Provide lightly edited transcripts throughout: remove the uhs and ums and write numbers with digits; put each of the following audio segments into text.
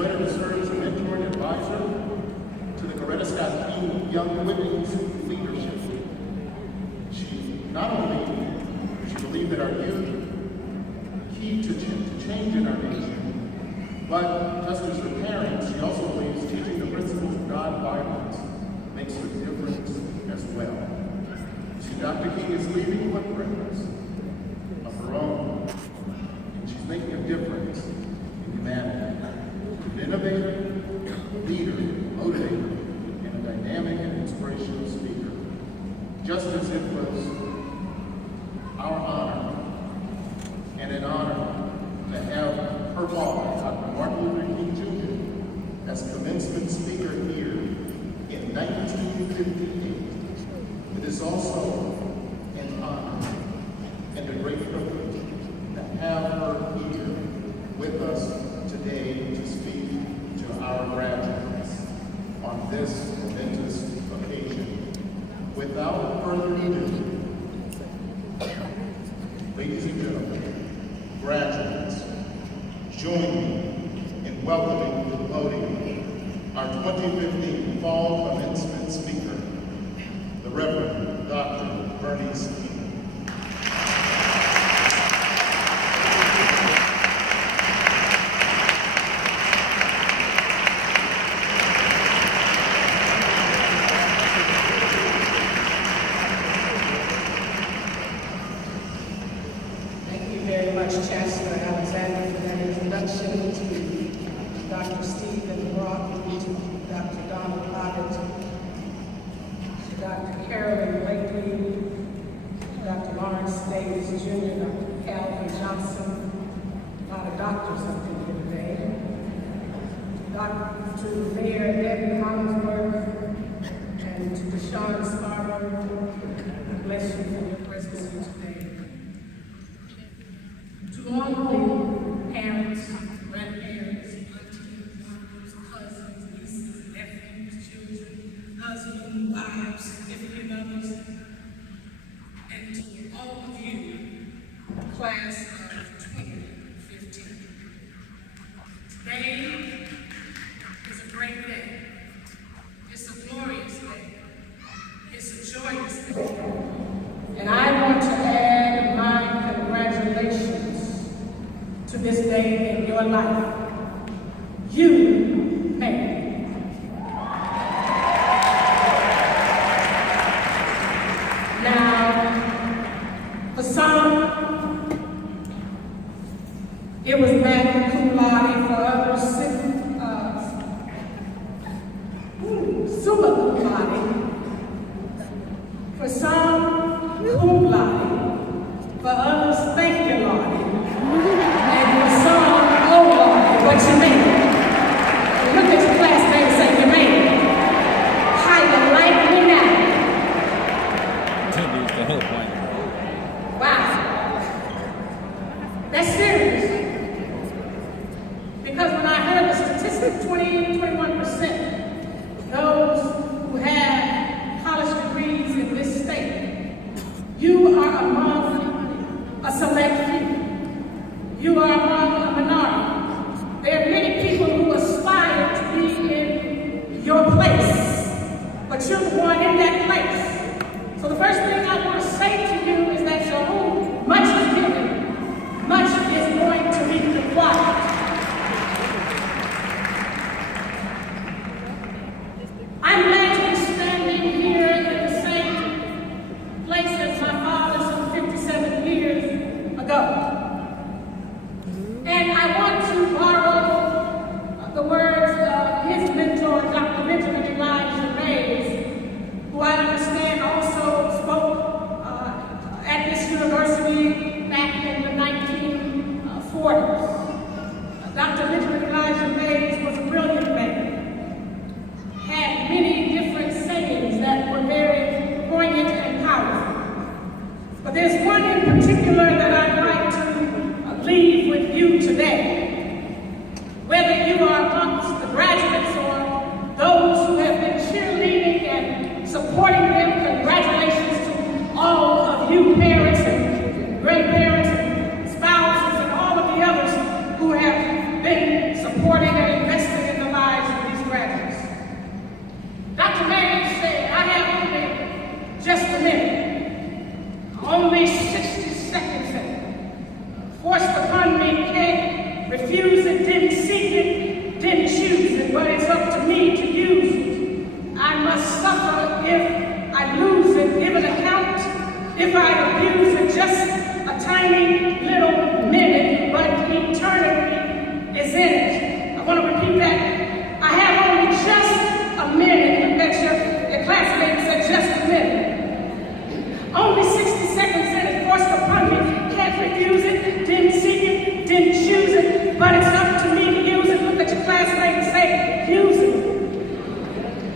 later served as a mentor and advisor to the Bernice A Young Women's Leadership. She not only she believed that our youth key to change in our nation, but just as her parents, she also believes teaching the principles of nonviolence makes a difference as well. See, Dr. King is leaving footprints of her own, and she's making a difference in humanity. An innovator, leader, motivator, and a dynamic and inspirational speaker. Just as it was our honor and an honor to have her father, Dr. Martin Luther King Jr., as commencement speaker here in 1958. It is also an honor and a great privilege to have her here with us today to speak to our graduates on this momentous occasion. Without further ado, ladies and gentlemen, graduates, join me in welcoming to the podium our 2015 Fall Commencement Speaker, the Reverend Dr. Bernice A. Chancellor Alexander for that introduction, to Dr. Stephen Brock, to Dr. Donald Loggett, to Dr. Carolyn Blakely, to Dr. Lawrence Davis Jr., Dr. Calvin Johnson, a lot of doctors up in here today, to Mayor Debbie Hollingsworth, and to Deshaun Scarborough, bless you for your presence here today. To all the parents, grandparents, aunties, uncles, cousins, nieces, nephews, children, husbands, wives, significant others, and to all of you, class of 2015. Today is a great day. It's a glorious day. It's a joyous day. And I want to add my congratulations to this day in your life. You made it. Now, for some, it was magna cum laude, for others, summa cum laude, for some, cum laude, for others, thank you, Lord. What you made. Look at your classmate and say, you made it. How you like me now? The whole point. Wow. That's serious. Because when I heard the statistic, 21%, those who have college degrees in this state, you are among a select few. You are among a minority. There are many people who aspire to be in your place, but you're the one in that place. So the first thing I want to say to you is that your whom much is given, much is going to be required. I'm glad to be standing here in the same place as my father some 57 years ago. refuse it, didn't seek it, didn't choose it, but it's up to me to use it. I must suffer if I lose it, give an account if I abuse it, just a tiny little minute, but eternity is in it. I want to repeat that. I have only just a minute. Look at your classmates said just a minute. Only 60 seconds in it, forced upon me. Can't refuse it, didn't seek it, didn't choose it, but it's up to me to use it. Look at your classmate and say, use it.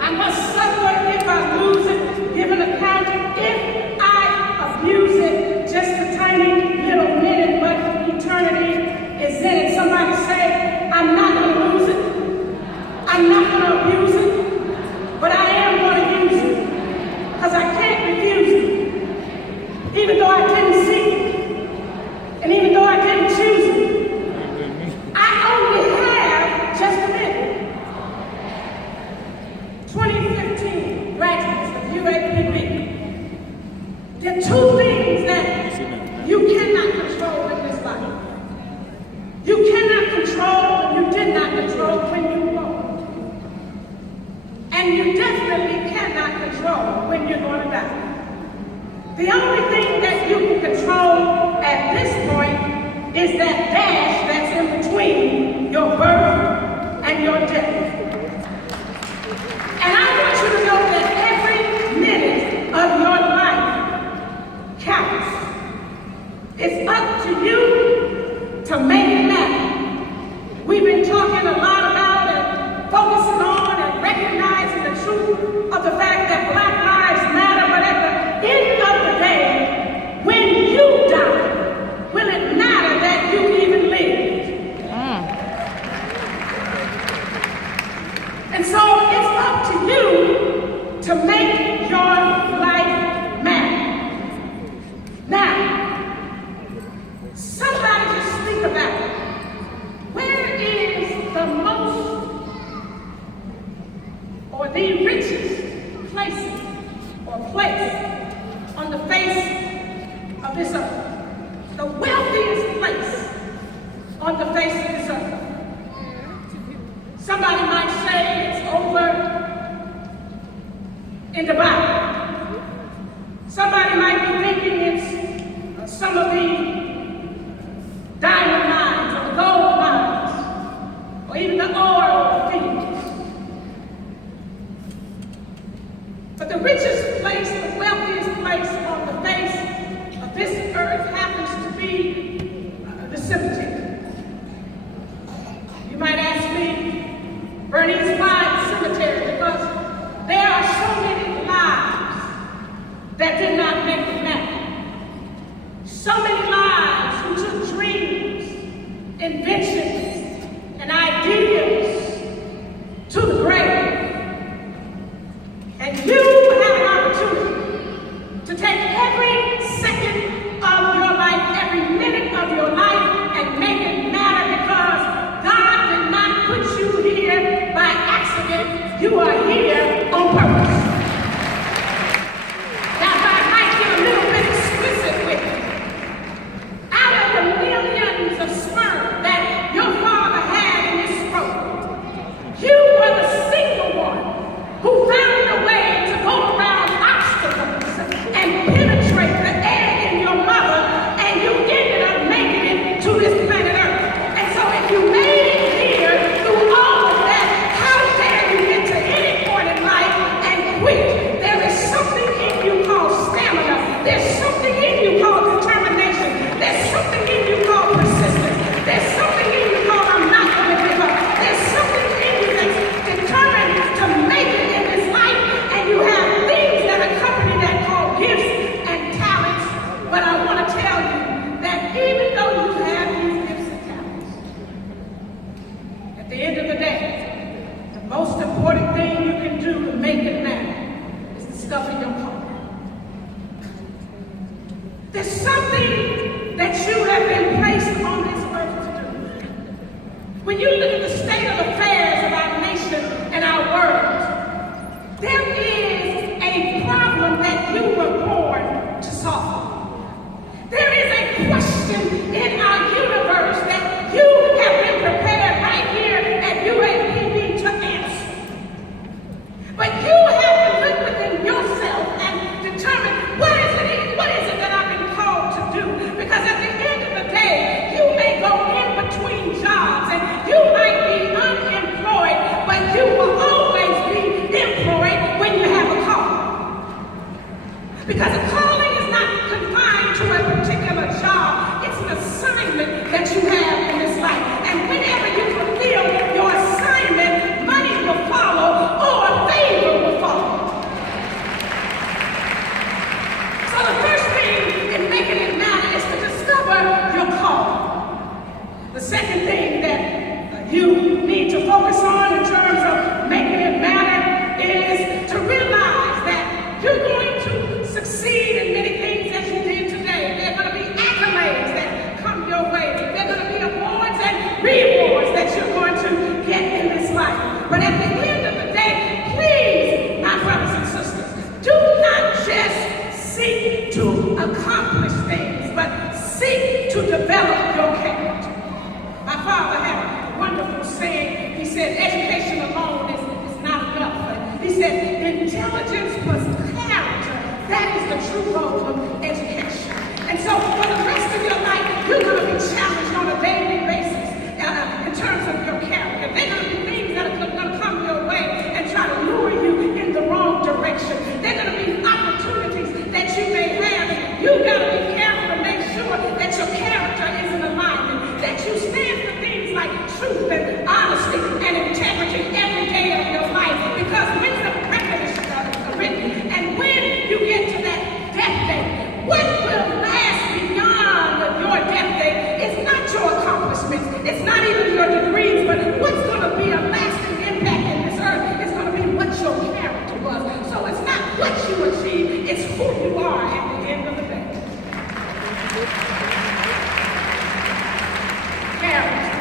I must suffer if I lose it, give an account if I abuse it. Just a tiny little minute, but eternity is in it. Somebody say, I'm not going to lose it. I'm not going to abuse it, but I am going to use it because I can't refuse it. Even though I didn't seek it, and even though I didn't choose it, I only have just a minute. 2015 graduates of UAPB. There are two things that you cannot control in this life. You cannot control, you did not control when you were born. And you definitely cannot control when you're going to die. The only thing that you can control at this point is that dash that's in between your birth and your death. And I want you to know that every minute of your life counts. It's up to you to make it matter. We've been talking a lot about and focusing on and recognizing the truth of the fact that Black lives matter, but at the end of the day, when you die, will it matter that you even lived? And so it's up to you to make your life matter. Now, somebody just think about it. Where is the most or the richest places or place on the face of this earth? The wealthiest place on the face of this earth. Somebody might say it's over in the Bible. Somebody might be thinking it's some of the diamond mines or the gold mines or even the oil fields. But the richest place, the wealthiest place on the face of this earth happens to be the cemetery. You might ask me, Bernice A cemetery, because there are so many lives that did not make it matter. So many lives who took dreams, inventions, and ideas to the grave. And you have an opportunity to take every second of your life, every minute of your life, and make it matter, because God did not put you here by accident. You are here on purpose. Now, if I might get a little bit explicit with you, out of the millions of sperm that your father had in his throat, you were the single one who found a way to go around obstacles and penetrate the egg in your mother, and you ended up making it to this planet Earth. And so if you made it here through all of that, how dare you get to any point in life and quit? There is something in you called stamina. There's something in you called determination. There's something in you called persistence. There's something in you called I'm not going to give up. There's something in you that's determined to make it in this life, and you have things that accompany that called gifts and talents. But I want to tell you that even though you have these gifts and talents, at the end of the day, the most important thing you can do to make it matter is the stuff in your heart. There's something that you have been placed on this earth to do. When you look at the state of affairs of our nation and our world, there is a problem that you were born to solve. There is a question in our universe that you have been but you will always be employed when you have a calling. Because a calling is not confined to a particular job. It's an assignment that you have in this life. And whenever you fulfill your assignment, money will follow or favor will follow. So the first thing in making it matter is to discover your calling. The second thing that you need to focus on in terms of making it matter is to realize that you're going to succeed in many things that you did today. There are going to be accolades that come your way. There are going to be awards and rewards that you're going to get in this life. But at the end of the day, please, my brothers and sisters, do not just seek to accomplish things, but seek to develop your character. My father had a wonderful saying. He said, education alone is not enough. He said, intelligence plus character, that is the true goal of education. And so for the rest of your life, you're going to be challenged on a daily basis in terms of your character. There are going to be things that are going to come your way and try to lure you in the wrong direction. There are going to be opportunities that you may have. You've got to be careful to make sure that your character is in alignment, that you stand for things like truth and honesty and integrity every day of your life. Because when the record is written and when you get to that death day, what will last beyond your death day is not your accomplishments, it's not even your degrees, but what's going to be a lasting impact in this earth is going to be what your character was. So it's not what you achieve, it's who you are at the end of the day. Character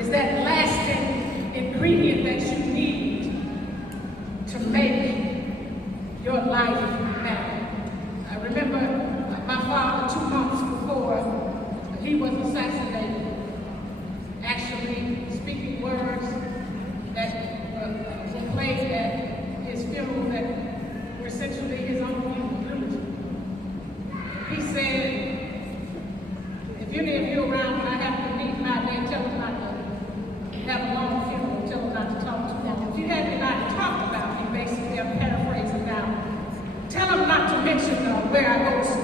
is that lasting ingredient that you need to make your life matter. I remember my father 2 months before he was assassinated, actually speaking words that were played at his funeral that were essentially his own eulogy. He said, if any of you around when I have to meet my dad, tell him not to have a long funeral, tell him not to talk too long. If you have anybody to talk about me, basically I'm paraphrasing now. Tell him not to mention where I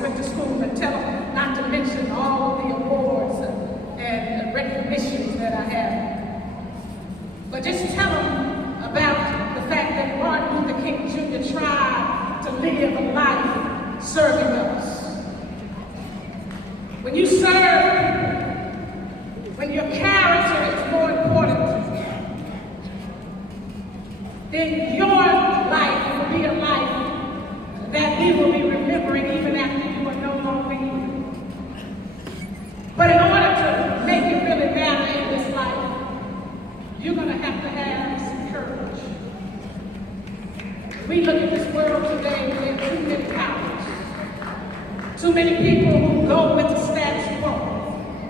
went to school, and tell him not to mention all of the awards and recognitions that I have. But just tell him about the fact that Martin Luther King Jr. tried to live a life serving us. When you serve, when your character is more important, then your life will be a life that we will be remembering even after you are no longer here. But in order to make it really matter in this life, you're going to have some courage. We look at this world today, we have too many cowards. Too many people who go with the status quo.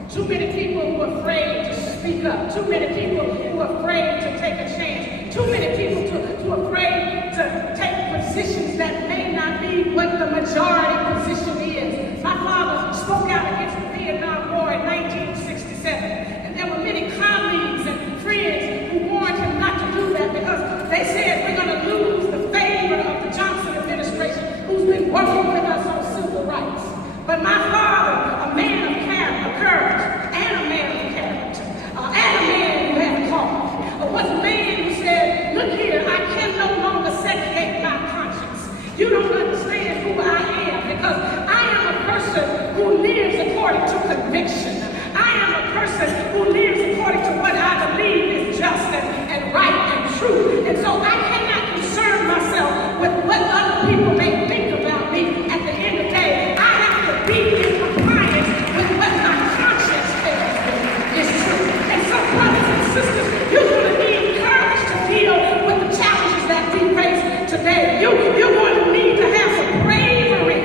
Too many people who are afraid to speak up. Too many people who are afraid to take a chance. Too many people too afraid to take positions that may not be what the majority position is. My father spoke out against the Vietnam War in 1967, and there were many colleagues and friends who warned him not to do that because they said we're going to lose the favor of the Johnson administration, who's been working with us on civil rights. But my father, a man of courage, and a man of character, and a man who had a call, was a man who said, look here, I can no longer segregate my conscience. You don't understand who I am because I am a person who lives according to conviction. I am a person who lives according to what I believe is just and right and true. And so I cannot concern myself with what other people may think about me. At the end of the day, I have to be in compliance with what my conscience tells me is true. And so, brothers and sisters, you're going to need courage to deal with the challenges that we face today. You're going to need to have some bravery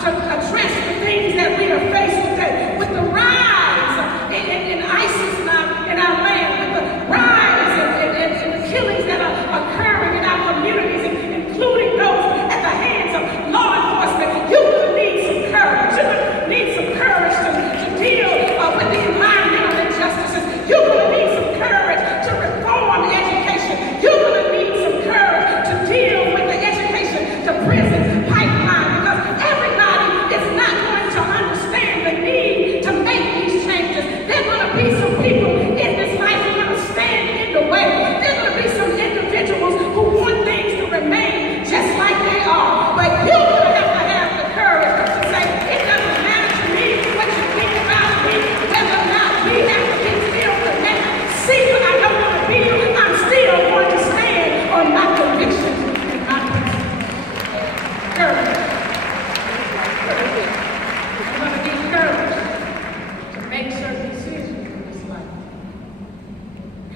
to address the things that we are faced with today, with the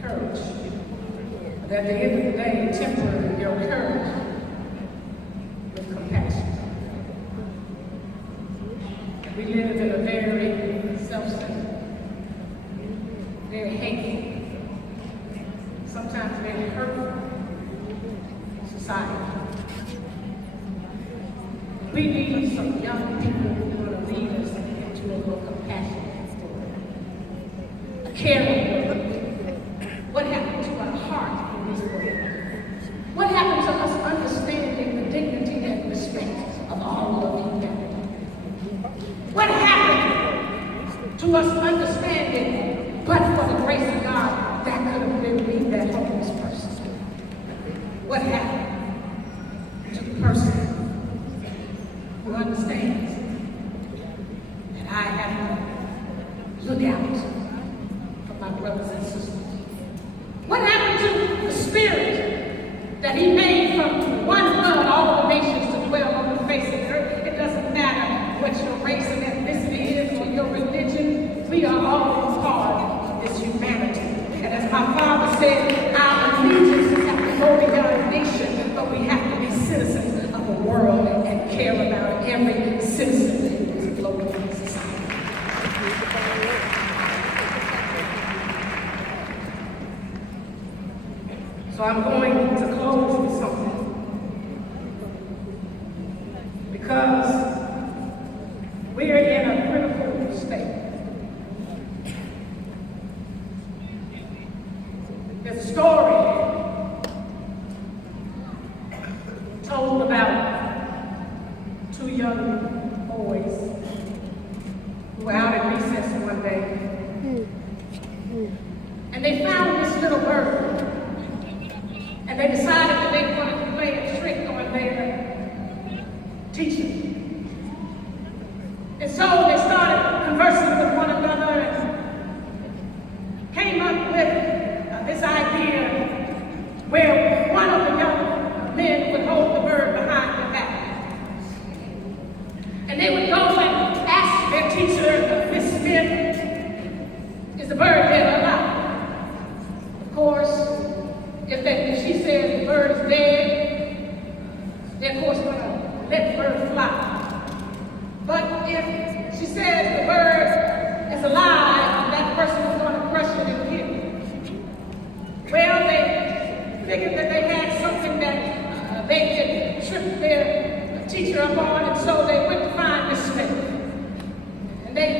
courage. But at the end of the day, temper your courage with compassion. We live in a very self-centered, very hateful, sometimes very hurtful society. We need some young people who are going to lead us into a more compassionate story. Caring. What happened to our heart in this world? What happened to us understanding the dignity and respect of all of humanity? What happened to us understanding, but for the grace of God, that could have been me, that homeless person? What happened to the person who understands that I have to look out for my brothers and sisters? What happened to the spirit that he made from one blood all the nations to dwell on the face of the earth? It doesn't matter what your race and ethnicity is or your religion. We are all part of this humanity. And as my father said, our allegiances have to go beyond nation, but we have to be citizens of the world and care about every citizen in this global society. So I'm going to close with something, because we are in a critical state. There's a story told about two young boys who were out at recess one day, and they found this little bird. And they decided that they wanted to play a trick on their teacher. And so they started conversing with one another and came up with this idea where one of the young men would hold the bird behind their back. And they would go and ask their teacher, Miss Smith, is the bird dead or alive? Of course, if she says the bird is dead, they're of course going to let the bird fly. But if she says the bird is alive, that person is going to crush it and kill it. Well, they figured that they had something that they could trip their teacher up on, and so they went to find Miss Smith. And they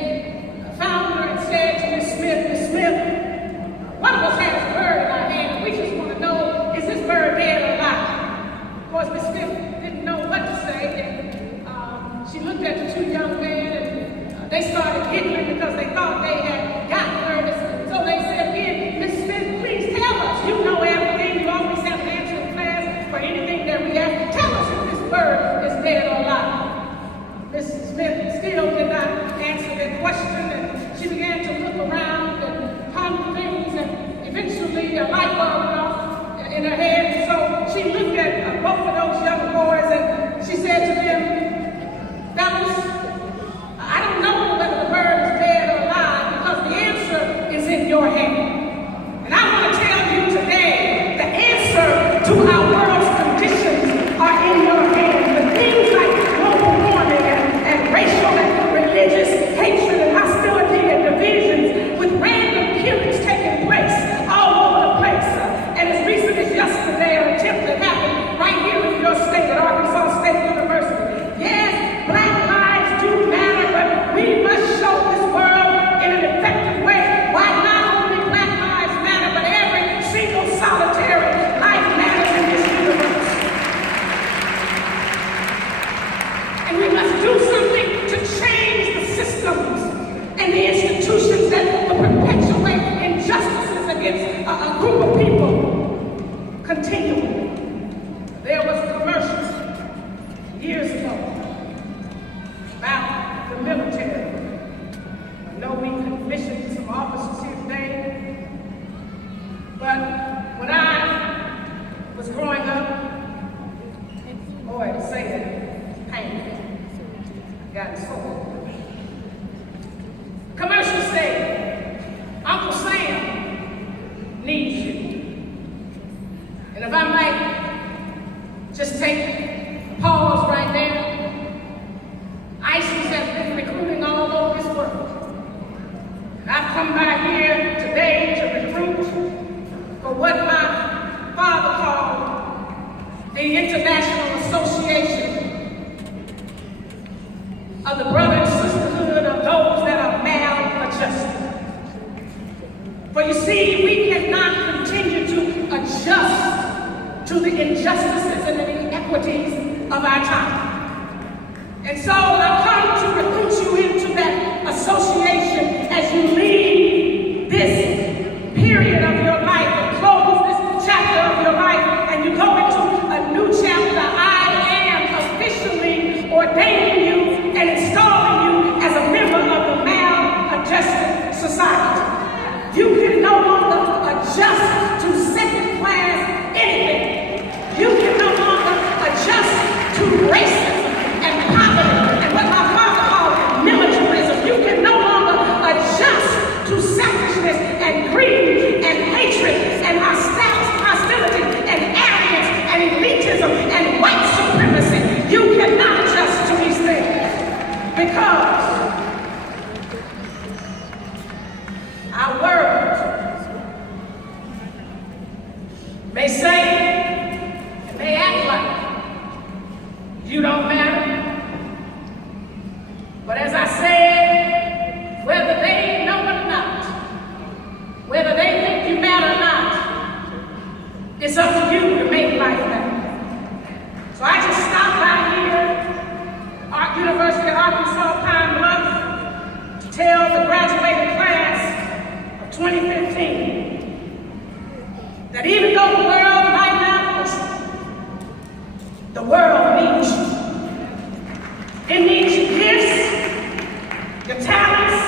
found her and said to Miss Smith, one of us has a bird in our hand, and we just want to know, is this bird dead or alive? Of course, Miss Smith didn't know what to say, and she looked at the two young men, and they started giggling because they thought they had gotten her. So they said again, Miss Smith, please tell us. You know everything. You always have an answer in class for anything that we ask. Tell us if this bird is dead or alive. Miss Smith still did not answer their question, and she began to look around and ponder things, and eventually a light bulb went off in her head. And so she looked at both of those young boys, and she said to them, fellas, I don't know whether the bird is dead or alive, because the answer is in your hand. And I want to tell you today, the answer to our world's conditions are in your hands. The things like global warming and racial and religious hatred and hostility and divisions, with random killings taking place all over the place. And as recent as yesterday, an attempt that happened right here in your state at Arkansas State University. Yes, black lives do matter, but we must show this world in an effective way why not only black lives matter, but every single solitary life matters in this universe. And we must do something to change the systems and the institutions that will perpetuate injustices against a group of people continually. There was a commercial years ago about the military. I know we commissioned some officers here today, but when I was growing up, boy, to say it, it's painful. I got so old. Commercials say, Uncle Sam needs to the injustices and the inequities of our time. And so I come to recruit you into that association as you leave this period of your life and close this chapter of your life and you go into a new chapter. I am officially ordaining you and installing you as a member of the maladjusted society. You can no longer adjust to second-class anything. You can no longer adjust to racism and poverty and what my father called militarism. You can no longer adjust to selfishness and greed and hatred and hostility and arrogance and elitism and white supremacy. You cannot adjust to these things because our words may say and may act like you don't matter. But as I said, whether they know it or not, whether they think you matter or not, it's up to you to make life matter. So I just stopped by here, University of Arkansas Pine Bluff, to tell the graduating class of 2015 that even though the world might not want you, the world needs you. It needs your gifts, your talents,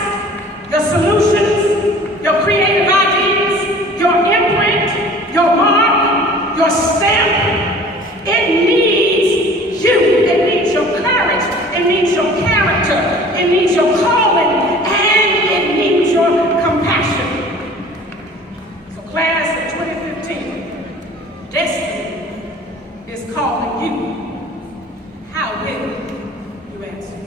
your solutions, your creative ideas, your imprint, your mark, your stamp. It needs you. It needs your courage. It needs your character. It needs your calling. And it needs your compassion. So class of 2015, destiny is calling you. How will you answer?